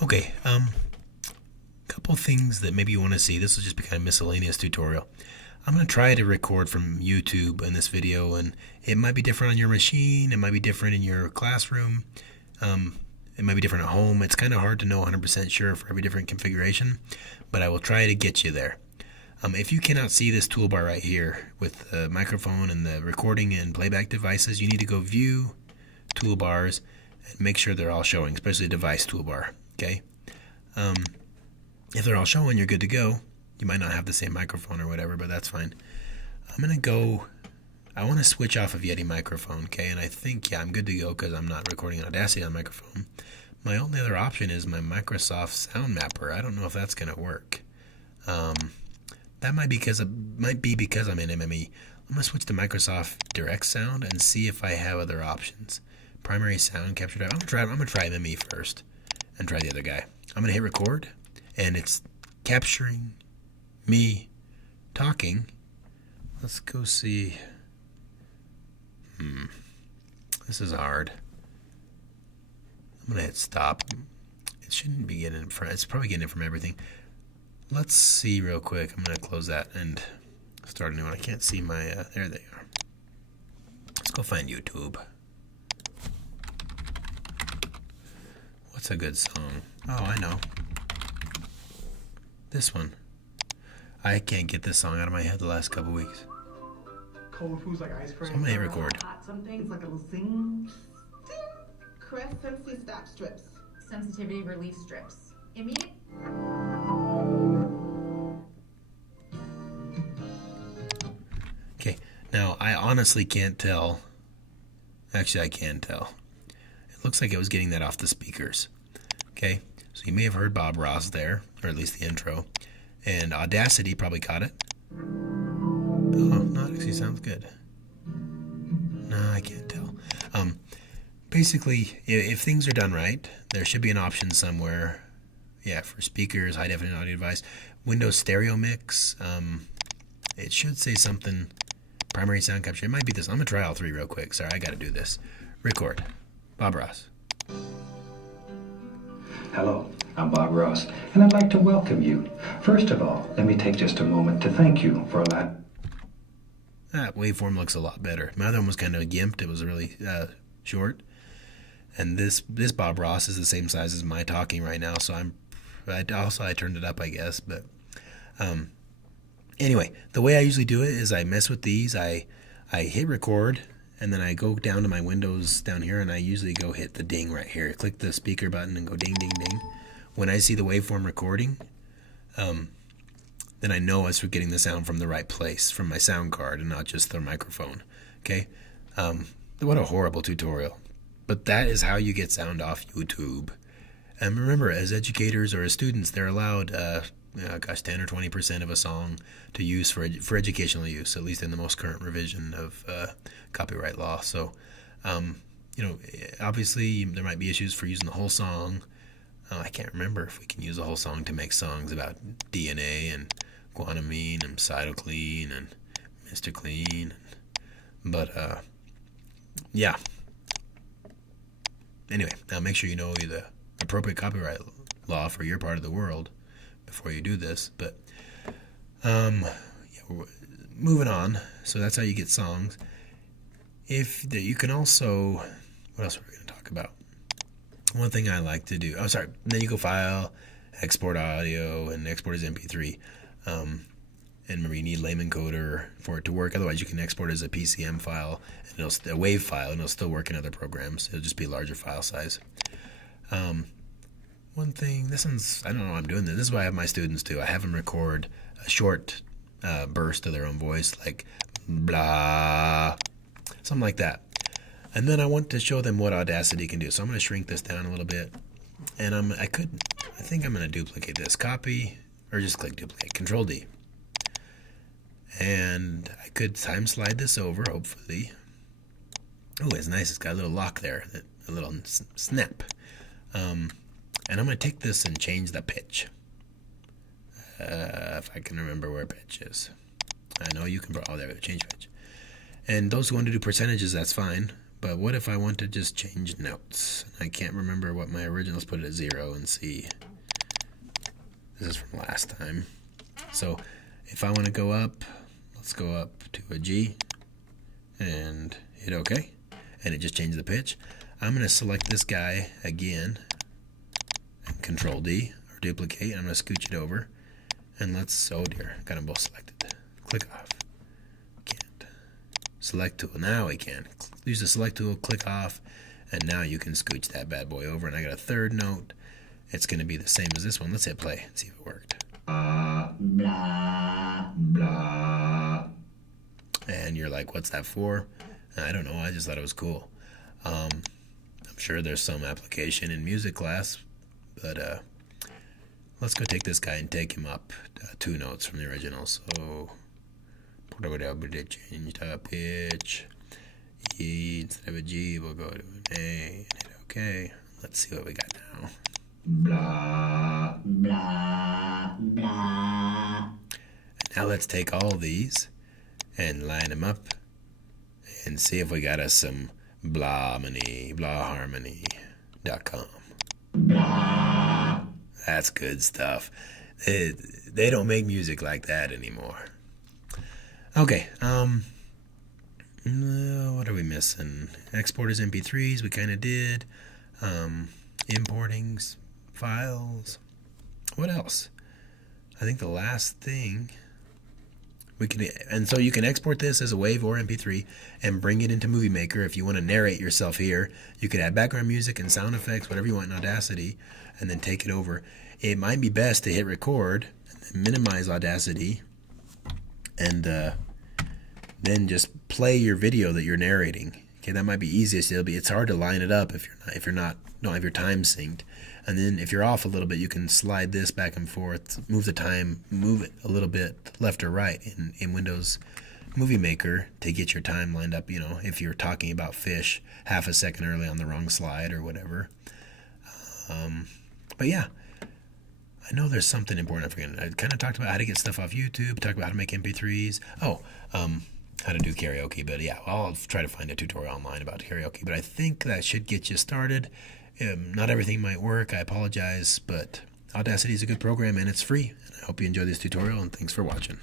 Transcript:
Okay, couple things that maybe you want to see. This will just be kind of miscellaneous tutorial. I'm going to try to record from YouTube in this video, and it might be different on your machine. It might be different in your classroom. It might be different at home. It's kind of hard to know 100% sure for every different configuration, but I will try to get you there. If you cannot see this toolbar right here with the microphone and the recording and playback devices, you need to go View, Toolbars, and make sure they're all showing, especially the device toolbar. Okay. If they're all showing, you're good to go. You might not have the same microphone or whatever, but that's fine. I'm going to go, I want to switch off of Yeti microphone, okay? And I think, yeah, I'm good to go because I'm not recording on Audacity on microphone. My only other option is my Microsoft Sound Mapper. I don't know if that's going to work. That might be because I'm in MME. I'm going to switch to Microsoft Direct Sound and see if I have other options. Primary sound capture drive. I'm going to try MME first and try the other guy. I'm going to hit record, and it's capturing me talking. Let's go see. This is hard. I'm going to hit stop. It shouldn't be getting it from, it's probably getting it from everything. Let's see real quick. I'm going to close that and start a new one. I can't see my, there they are. Let's go find YouTube. What's a good song? Oh, I know. This one. I can't get this song out of my head the last couple weeks. Cold foods like ice cream. So I'm going to hit record. Hot something like a little zing. Crest Sensi Stop Strips. Sensitivity relief strips. Immediate. Okay, now I honestly can't tell. Actually, I can tell. It looks like it was getting that off the speakers. Okay, so you may have heard Bob Ross there, or at least the intro. And Audacity probably caught it. Oh, no, it actually sounds good. No, I can't tell. Basically, if things are done right, there should be an option somewhere. Yeah, for speakers, high definition audio device, Windows stereo mix. It should say something. Primary sound capture. It might be this. I'm gonna try all three real quick. Sorry, I got to do this. Record. Bob Ross. Hello, I'm Bob Ross, and I'd like to welcome you. First of all, let me take just a moment to thank you for allowing. That waveform looks a lot better. My other one was kind of gimped. It was really short. And this Bob Ross is the same size as my talking right now, so I turned it up, I guess. But anyway, the way I usually do it is I mess with these. I hit record, and then I go down to my Windows down here, and I usually go hit the ding right here. Click the speaker button and go ding, ding, ding. When I see the waveform recording, then I know it's getting the sound from the right place, from my sound card, and not just the microphone. Okay? What a horrible tutorial. But that is how you get sound off YouTube. And remember, as educators or as students, they're allowed, 10 or 20% of a song to use for educational use, at least in the most current revision of copyright law. So, obviously there might be issues for using the whole song. I can't remember if we can use the whole song to make songs about DNA and guanamine and cytoclean and Mr. Clean. But, yeah. Anyway, now make sure you know the appropriate copyright law for your part of the world before you do this. But we're moving on. So that's how you get songs. You can also, what else are we going to talk about? One thing I like to do. Oh, sorry. Then you go File, Export Audio, and export as MP3. And remember, you need layman coder for it to work. Otherwise, you can export as a PCM file, and a WAV file, and it'll still work in other programs. It'll just be a larger file size. One thing, I don't know why I'm doing this. This is what I have my students do. I have them record a short burst of their own voice, like blah, something like that. And then I want to show them what Audacity can do. So I'm going to shrink this down a little bit. And I think I'm going to duplicate this. Copy, or just click duplicate. Control D. And I could time slide this over, hopefully. Oh, it's nice. It's got a little lock there, a little snap. And I'm going to take this and change the pitch. If I can remember where pitch is. I know you can, oh, there we go, change pitch. And those who want to do percentages, that's fine. But what if I want to just change notes? I can't remember what my originals. Put it at 0 and see. This is from last time. So if I want to go up, let's go up to a G and hit OK. And it just changed the pitch. I'm going to select this guy again and Control D or duplicate. I'm going to scooch it over. And let's, oh dear, got them both selected. Click off. Can't. Select tool. Now we can. Use the select tool, click off, and now you can scooch that bad boy over. And I got a third note. It's going to be the same as this one. Let's hit play and see if it worked. Blah, blah. And you're like, what's that for? I don't know. I just thought it was cool. I'm sure there's some application in music class, but let's go take this guy and take him up 2 notes from the original. So, change pitch. E instead of a G, we'll go to an A and hit OK. Let's see what we got now. Blah, blah, blah. And now let's take all these and line them up and see if we got us some blahharmony.com. Blah. That's good stuff. They don't make music like that anymore. Okay, what are we missing? Export as MP3s, we kind of did. Importing files. What else? I think the last thing we can, and so you can export this as a WAV or MP3 and bring it into Movie Maker. If you want to narrate yourself here, you could add background music and sound effects, whatever you want in Audacity, and then take it over. It might be best to hit record and then minimize Audacity and then just play your video that you're narrating. Okay, that might be easiest. It's hard to line it up if you're not don't have your time synced. And then if you're off a little bit, you can slide this back and forth, move the time, move it a little bit left or right in Windows Movie Maker to get your time lined up. You know, if you're talking about fish half a second early on the wrong slide or whatever. But yeah, I know there's something important I forgot. I kind of talked about how to get stuff off YouTube, talked about how to make MP3s. How to do karaoke. But yeah, I'll try to find a tutorial online about karaoke. But I think that should get you started. Not everything might work. I apologize, but Audacity is a good program and it's free. And I hope you enjoy this tutorial, and thanks for watching.